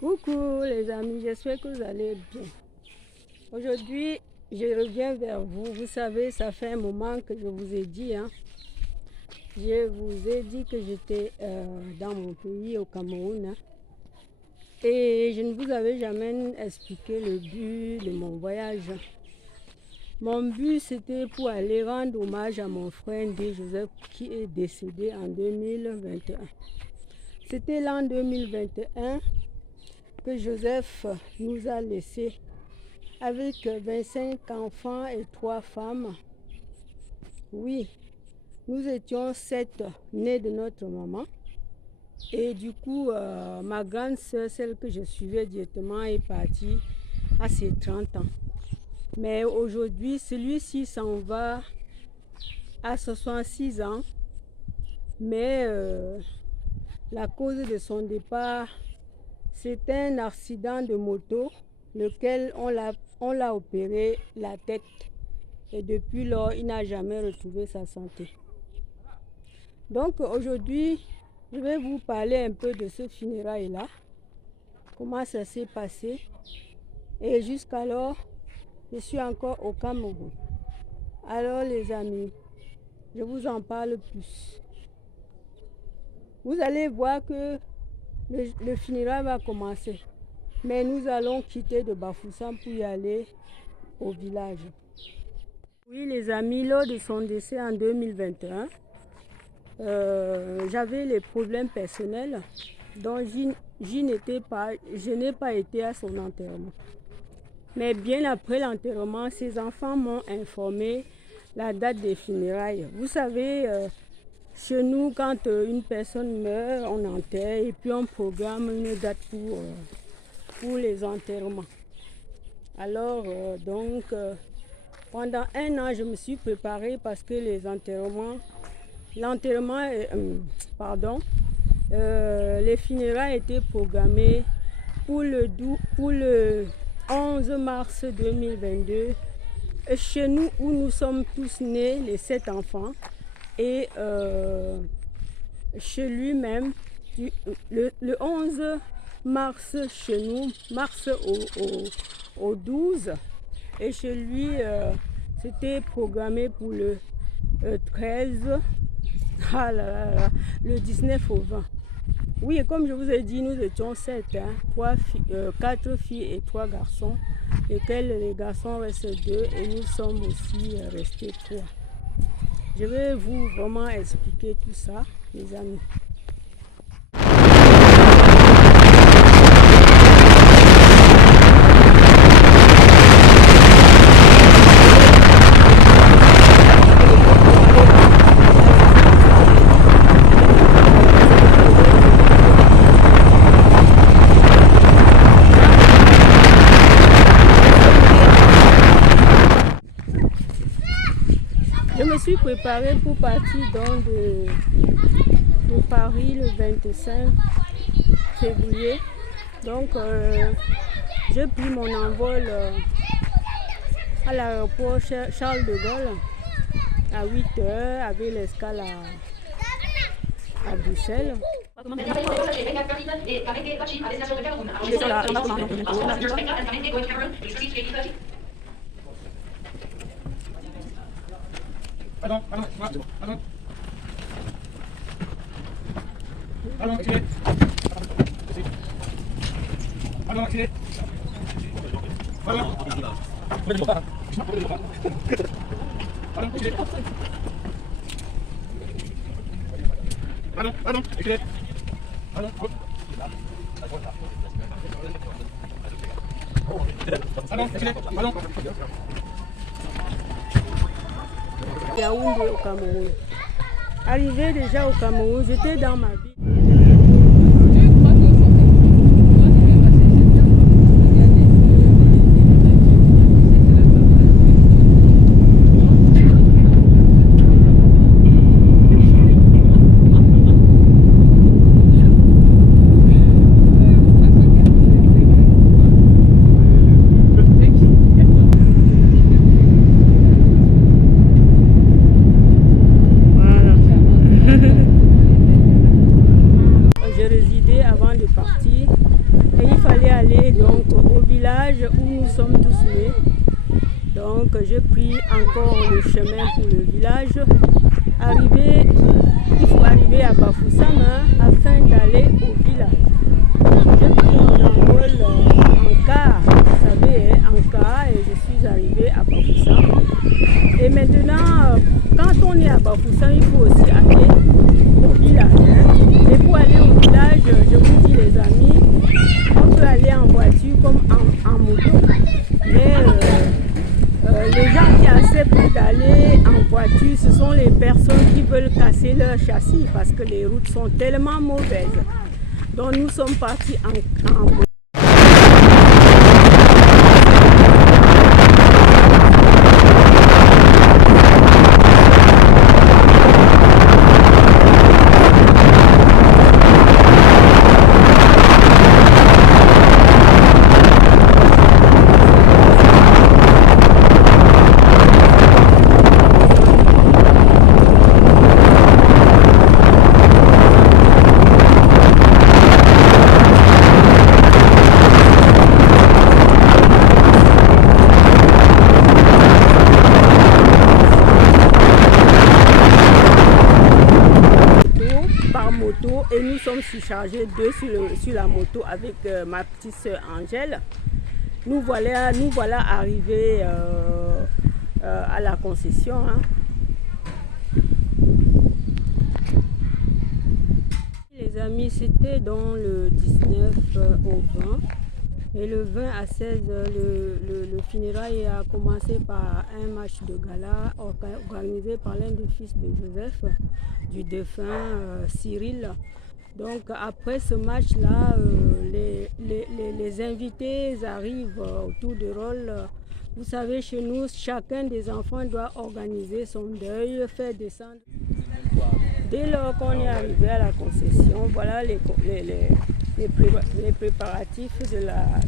Coucou les amis, j'espère que vous allez bien. Aujourd'hui, je reviens vers vous. Vous savez, ça fait un moment que je vous ai dit. Je vous ai dit que j'étais dans mon pays, au Cameroun. Et je ne vous avais jamais expliqué le but de mon voyage. Mon but, c'était pour aller rendre hommage à mon frère Ndé Joseph qui est décédé en 2021. C'était l'an 2021 que Joseph nous a laissés avec 25 enfants et 3 femmes. Oui, nous étions 7 nés de notre maman. Et du coup, ma grande sœur, celle que je suivais directement, est partie à ses 30 ans. Mais aujourd'hui, celui-ci s'en va à 66 ans. Mais la cause de son départ, c'est un accident de moto, lequel on l'a opéré la tête. Et depuis lors, il n'a jamais retrouvé sa santé. Donc aujourd'hui, je vais vous parler un peu de ce funérail-là, comment ça s'est passé. Et jusqu'alors, je suis encore au Cameroun. Alors les amis, je vous en parle plus. Vous allez voir que le funérail va commencer. Mais nous allons quitter de Bafoussam pour y aller au village. Oui les amis, lors de son décès en 2021, j'avais les problèmes personnels dont je n'ai pas été à son enterrement. Mais bien après l'enterrement, ses enfants m'ont informé la date des funérailles. Vous savez, chez nous, quand une personne meurt, on enterre et puis on programme une date pour les enterrements. Alors, pendant un an, je me suis préparée parce que les funérailles étaient programmées pour le 11 mars 2022. Chez nous, où nous sommes tous nés, les 7 enfants, et chez lui-même, le 11 mars chez nous, mars au 12, et chez lui, c'était programmé pour le 13, le 19 au 20. Oui, et comme je vous ai dit, nous étions 7, 4 filles et 3 garçons, lesquels les garçons restent 2 et nous sommes aussi restés 3. Je vais vous vraiment expliquer tout ça, les amis. Je me suis préparée pour partir de Paris le 25 février. Donc, j'ai pris mon envol à l'aéroport Charles de Gaulle à 8 h avec l'escale à Bruxelles. Pardon, accélérez. Pardon, accélérez. Pardon. Pardon, accélérez. Pardon, accélérez. Pardon. Pardon, accélérez. Pardon. Yaoundé au Cameroun. Arrivé déjà au Cameroun, j'étais dans ma vie. aller donc au village où nous sommes tous nés. Donc je pris encore le chemin pour le village. Il faut arriver à Bafoussam afin d'aller au village. J'ai pris mon envol en car, vous savez, en car, et je suis arrivée à Bafoussam. Et maintenant, quand on est à Bafoussam, il faut aussi aller au village. Et pour aller au village, je vous dis les amis, on peut aller en voiture comme en moto. Mais les gens qui acceptent d'aller en voiture, ce sont les personnes qui veulent casser leur châssis parce que les routes sont tellement mauvaises. Donc nous sommes partis en moto. Et nous sommes surchargés deux sur la moto avec ma petite soeur Angèle. Nous voilà arrivés à la concession. Les amis, c'était dans le 19 au 20. Et le 20 à 16, le funérail a commencé par un match de gala organisé par l'un des fils de Joseph, du défunt Cyril. Donc après ce match-là, les invités arrivent autour de rôle. Vous savez, chez nous, chacun des enfants doit organiser son deuil, faire descendre. Dès lors qu'on est arrivé à la concession, voilà les préparatifs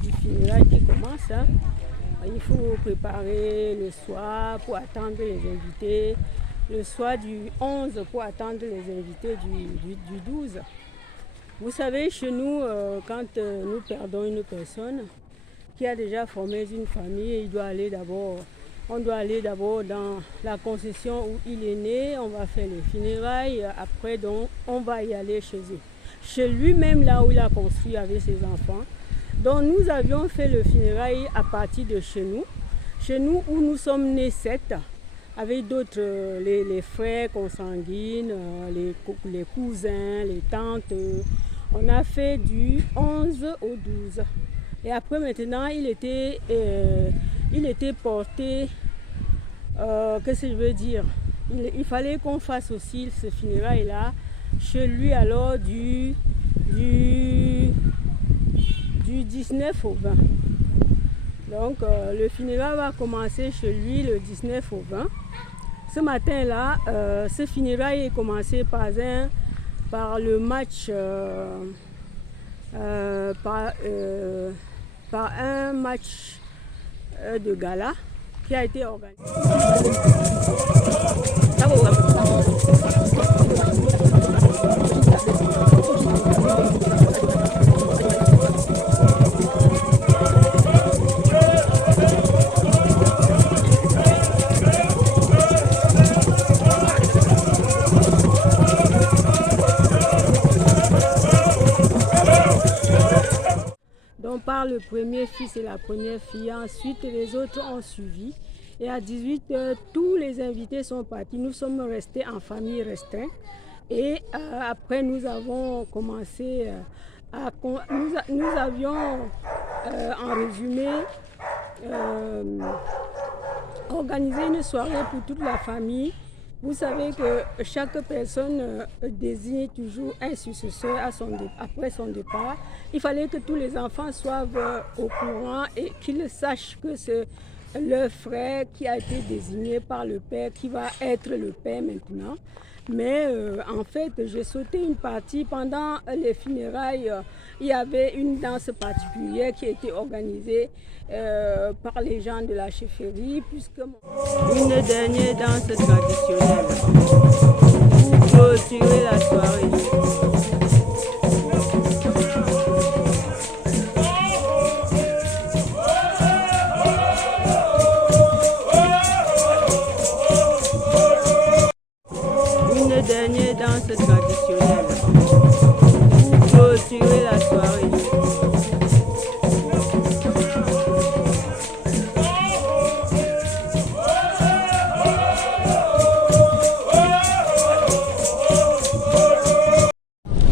du funérail qui commencent. Il faut préparer le soir pour attendre les invités, le soir du 11 pour attendre les invités du 12. Vous savez, chez nous, quand nous perdons une personne qui a déjà formé une famille, on doit aller d'abord dans la concession où il est né, on va faire les funérailles, après donc on va y aller chez eux. Chez lui-même, là où il a construit avec ses enfants. Donc nous avions fait le funérail à partir de chez nous où nous sommes nés 7, avec d'autres, les frères consanguines, les cousins, les tantes. On a fait du 11 au 12. Et après maintenant, il était porté, qu'est-ce que je veux dire, il fallait qu'on fasse aussi ce funérail-là chez lui alors du 19 au 20. Donc le funérail va commencer chez lui le 19 au 20. Ce matin-là, ce funérail est commencé par le match, par un match de gala qui a été organisé. Par le premier fils et la première fille, ensuite les autres ont suivi. Et à 18h, tous les invités sont partis. Nous sommes restés en famille restreinte. Et après, nous avons commencé nous avions en résumé organisé une soirée pour toute la famille. Vous savez que chaque personne désigne toujours un successeur après son départ. Il fallait que tous les enfants soient au courant et qu'ils sachent que c'est leur frère qui a été désigné par le père, qui va être le père maintenant. Mais en fait, j'ai sauté une partie. Pendant les funérailles, il y avait une danse particulière qui a été organisée par les gens de la chefferie, puisque une dernière danse traditionnelle pour clôturer la soirée. soirée.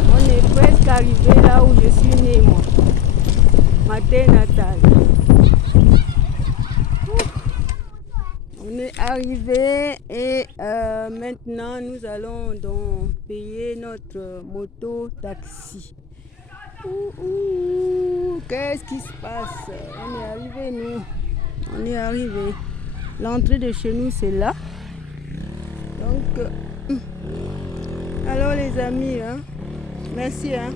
On est presque arrivé là où je suis née, moi. Ma terre natale. On est arrivé et maintenant nous allons donc payer notre moto-taxi. Qu'est-ce qui se passe? On est arrivé, nous. On est arrivé. L'entrée de chez nous, c'est là. Donc, alors les amis, hein, merci. Hein.